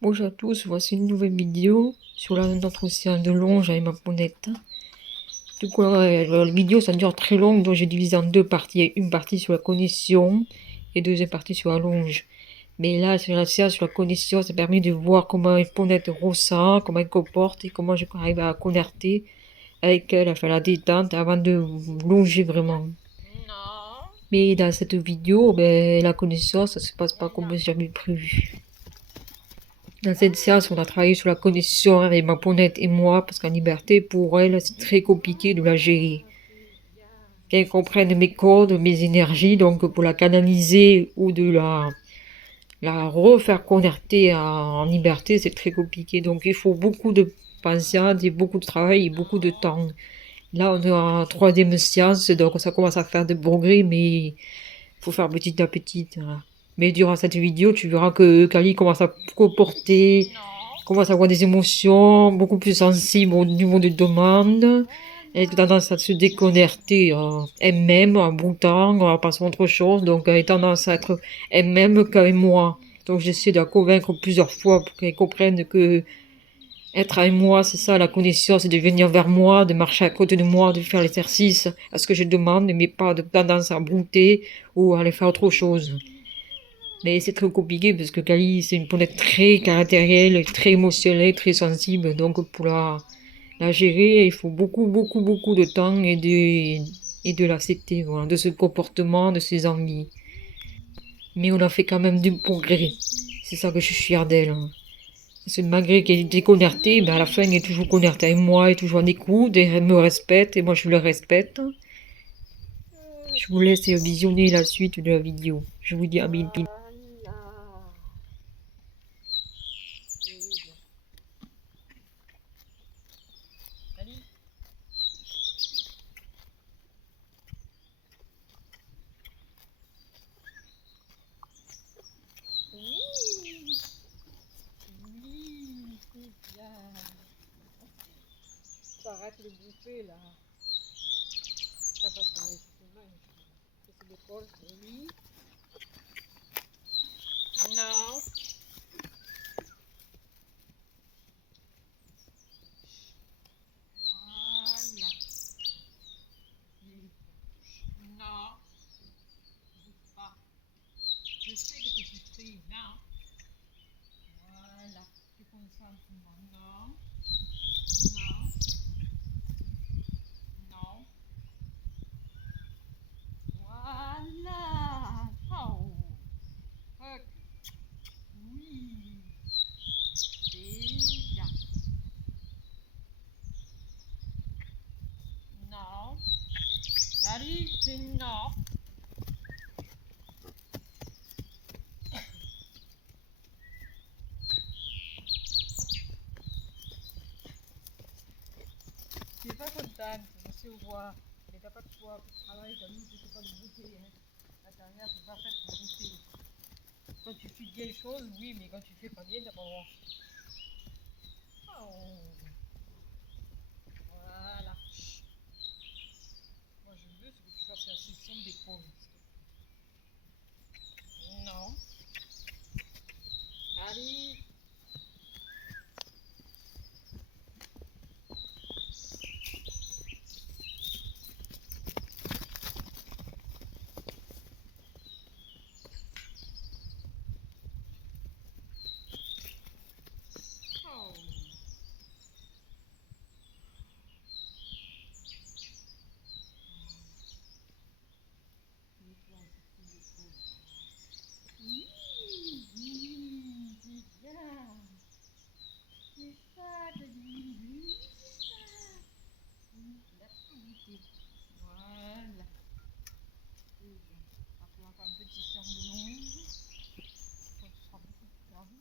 Bonjour à tous, voici une nouvelle vidéo sur notre séance de longe avec ma pounette. Du coup, la vidéo ça dure très long, donc j'ai divisé en deux parties. Une partie sur la cognition et deuxième partie sur la longe. Mais là, sur la séance sur la cognition, ça permet de voir comment une pounette ressent, comment elle comporte et comment je arrive à connerter avec elle, à faire la détente avant de longer vraiment. Mais dans cette vidéo, la connaissance, ça se passe pas comme j'avais prévu. Dans cette séance, on a travaillé sur la connexion avec ma pounette et moi, parce qu'en liberté, pour elle, c'est très compliqué de la gérer. Qu'elle comprenne mes codes, mes énergies, donc pour la canaliser ou de la refaire convertir en liberté, c'est très compliqué. Donc il faut beaucoup de patience et beaucoup de travail et beaucoup de temps. Là, on est en troisième séance, donc ça commence à faire de progrès, mais il faut faire petit à petit. Voilà. Mais durant cette vidéo, tu verras que Kali commence à comporter, commence à avoir des émotions beaucoup plus sensibles au niveau de demande. Elle a tendance à se déconnecter elle-même en bout de temps, en passant à autre chose. Donc elle a tendance à être elle-même qu'avec moi. Donc j'essaie de la convaincre plusieurs fois pour qu'elle comprenne que être avec moi, c'est ça la connexion, c'est de venir vers moi, de marcher à côté de moi, de faire l'exercice à ce que je demande, mais pas de tendance à brouter ou à aller faire autre chose. Mais c'est très compliqué parce que Kali, c'est une pounette très caractérielle, très émotionnelle, très sensible. Donc pour la gérer, il faut beaucoup de temps et de l'accepter, voilà, de ce comportement, de ses envies. Mais on a fait quand même du progrès. C'est ça que je suis fière d'elle. Hein. Parce que malgré qu'elle était connectée, à la fin, elle est toujours connectée avec moi, elle est toujours en écoute, et elle me respecte, et moi je le respecte. Je vous laisse visionner la suite de la vidéo. Je vous dis à bientôt. Oui, c'est bien. Ça arrête le bouffer là. Ça passe par les mains. C'est l'épaule. Oui. Non. Voilà. Non. Bouge pas. Je sais que tu es pris. Non. Voilà. Tu concentres maintenant. Non. Non. Voilà. Oh. Ok. Oui. C'est bien. Non. Allez, c'est non. Tu n'es pas contente, je sais voir. Mais t'as pas de choix. Tu travailles, t'as mis, c'est pas de goûter. Hein. La carrière, c'est pas fait pour goûter. Quand tu fais bien les choses, oui, mais quand tu fais pas bien, t'as pas le droit. Oh. Voilà. Moi, je veux ce que tu fasses la session d'épaule. Non. Allez. Oh. Oui, oui, c'est bien. C'est ça, t'as dit oui, c'est ça. Oui, il a tout goûté. Voilà. C'est bien. Après, on va faire un petit cercle de longe. Quand tu seras beaucoup plus perdu.